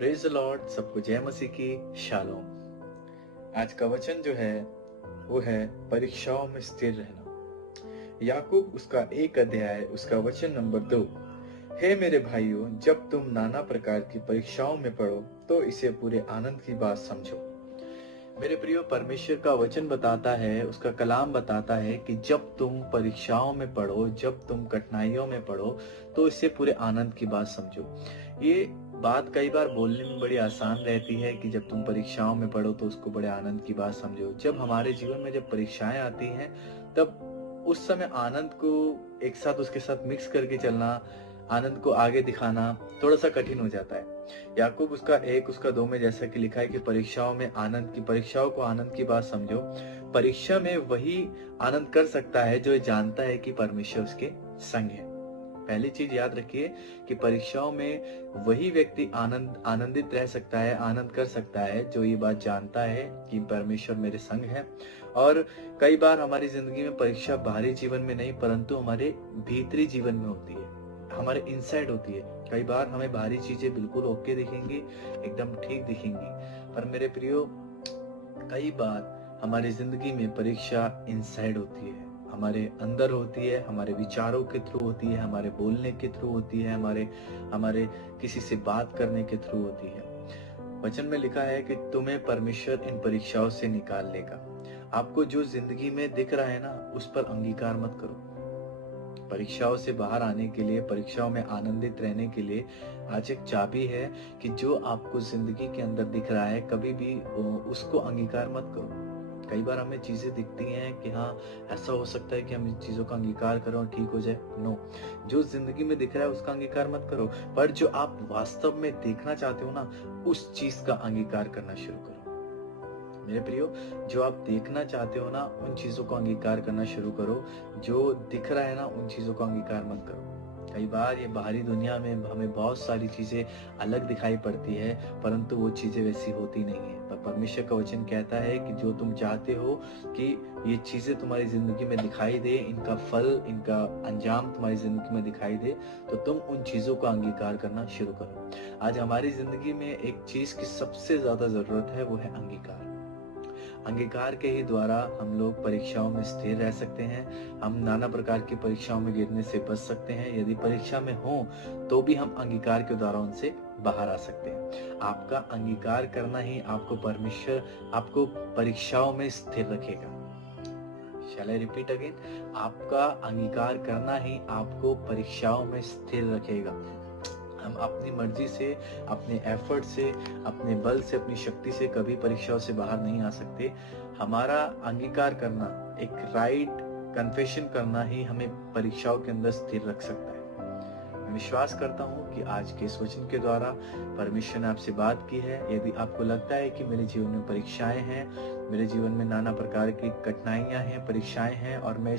Praise the Lord. सबको जय मसीह की शालोम। आज का वचन जो है वो है परीक्षाओं में स्थिर रहना। याकूब उसका 1 अध्याय उसका वचन नंबर 2। हे मेरे भाइयों, जब तुम नाना प्रकार की परीक्षाओं में पड़ो तो इसे पूरे आनंद की बात समझो। मेरे प्रियो, परमेश्वर का वचन बताता है, उसका कलाम बताता है कि जब तुम परीक्षाओं में पढ़ो, जब तुम कठिनाइयों में पढ़ो तो इससे पूरे आनंद की बात समझो। ये बात कई बार बोलने में बड़ी आसान रहती है कि जब तुम परीक्षाओं में पढ़ो तो उसको बड़े आनंद की बात समझो। जब हमारे जीवन में जब परीक्षाएं आती हैं तब उस समय आनंद को एक साथ उसके साथ मिक्स करके चलना, आनंद को आगे दिखाना थोड़ा सा कठिन हो जाता है। याकूब उसका 1 उसका 2 में जैसा कि लिखा है कि परीक्षाओं को आनंद की बात समझो। परीक्षा में वही आनंद कर सकता है जो जानता है कि परमेश्वर उसके संग है। पहली चीज याद रखिए कि परीक्षाओं में वही व्यक्ति आनंदित रह सकता है, आनंद कर सकता है जो ये बात जानता है कि परमेश्वर मेरे संग है। और कई बार हमारी जिंदगी में परीक्षा बाहरी जीवन में नहीं परंतु हमारे भीतरी जीवन में होती है, हमारे इनसाइड होती है। कई बार हमें बाहरी चीजें बिल्कुल ओके दिखेंगी, एकदम ठीक दिखेंगी, पर मेरे प्रियो कई बार हमारी जिंदगी में परीक्षा इनसाइड होती है, हमारे अंदर होती है, हमारे विचारों के थ्रू होती है, हमारे बोलने के थ्रू होती है, हमारे किसी से बात करने के थ्रू होती है। वचन में लिखा है कि तुम्हें परमेश्वर इन परीक्षाओं से निकाल लेगा। आपको जो जिंदगी में दिख रहा है ना, उस पर अंगीकार मत करो। परीक्षाओं से बाहर आने के लिए, परीक्षाओं में आनंदित रहने के लिए आज एक चाबी है कि जो आपको जिंदगी के अंदर दिख रहा है कभी भी उसको अंगीकार मत करो। कई बार हमें चीजें दिखती हैं कि हाँ ऐसा हो सकता है कि हम इन चीजों का अंगीकार करें और ठीक हो जाए। नो, जो जिंदगी में दिख रहा है उसका अंगीकार मत करो, पर जो आप वास्तव में देखना चाहते हो ना, उस चीज का अंगीकार करना शुरू करो। मेरे प्रियो, जो आप देखना चाहते हो ना, उन चीजों को अंगीकार करना शुरू करो। जो दिख रहा है ना, उन चीजों को अंगीकार मत करो। कई बार ये बाहरी दुनिया में हमें बहुत सारी चीजें अलग दिखाई पड़ती है परंतु वो चीजें वैसी होती नहीं है। पर परमेश्वर का वचन कहता है कि जो तुम चाहते हो कि ये चीजें तुम्हारी जिंदगी में दिखाई दे, इनका फल, इनका अंजाम तुम्हारी जिंदगी में दिखाई दे, तो तुम उन चीजों का अंगीकार करना शुरू करो। आज हमारी जिंदगी में एक चीज की सबसे ज्यादा जरूरत है, वो है अंगीकार। अंगीकार के ही द्वारा हम लोग परीक्षाओं में स्थिर रह सकते हैं। हम नाना प्रकार की परीक्षाओं में गिरने से बच सकते हैं। यदि परीक्षा में हो तो भी हम अंगीकार के द्वारा उनसे बाहर आ सकते हैं। आपका अंगीकार करना ही आपको परीक्षाओं में स्थिर रखेगा। Shall I repeat again? आपका अंगीकार करना ही आपको परीक्षाओं में स्थिर रखेगा। हम अपनी मर्जी से, अपने एफर्ट से, अपने बल से, अपनी शक्ति से कभी परीक्षाओं से बाहर नहीं आ सकते। हमारा अंगीकार करना, एक राइट कन्फेशन करना ही हमें परीक्षाओं के अंदर स्थिर रख सकता है। मैं विश्वास करता हूँ कि आज के इस वचन के द्वारा परमेश्वर ने आपसे बात की है। यदि आपको लगता है कि मेरे जीवन में परीक्षाएं हैं, मेरे जीवन में नाना प्रकार की कठिनाइयां हैं, परीक्षाएं हैं और मैं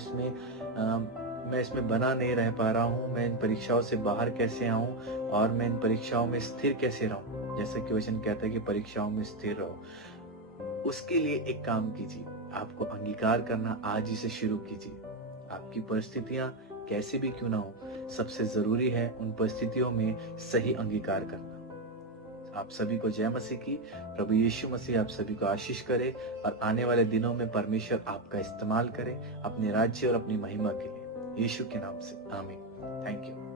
इसमें बना नहीं रह पा रहा हूँ, मैं इन परीक्षाओं से बाहर कैसे आऊं और मैं इन परीक्षाओं में स्थिर कैसे रहूं, जैसा कि वचन कहता है कि परीक्षाओं में स्थिर रहो। उसके लिए एक काम कीजिए, आपको अंगीकार करना आज ही से शुरू कीजिए। आपकी परिस्थितियां कैसे भी क्यों ना हो, सबसे जरूरी है उन परिस्थितियों में सही अंगीकार करना। आप सभी को जय मसीह की। प्रभु यीशु मसीह आप सभी को आशीष करे और आने वाले दिनों में परमेश्वर आपका इस्तेमाल करे अपने राज्य और अपनी महिमा के लिए। यीशु के नाम से आमीन। Thank you.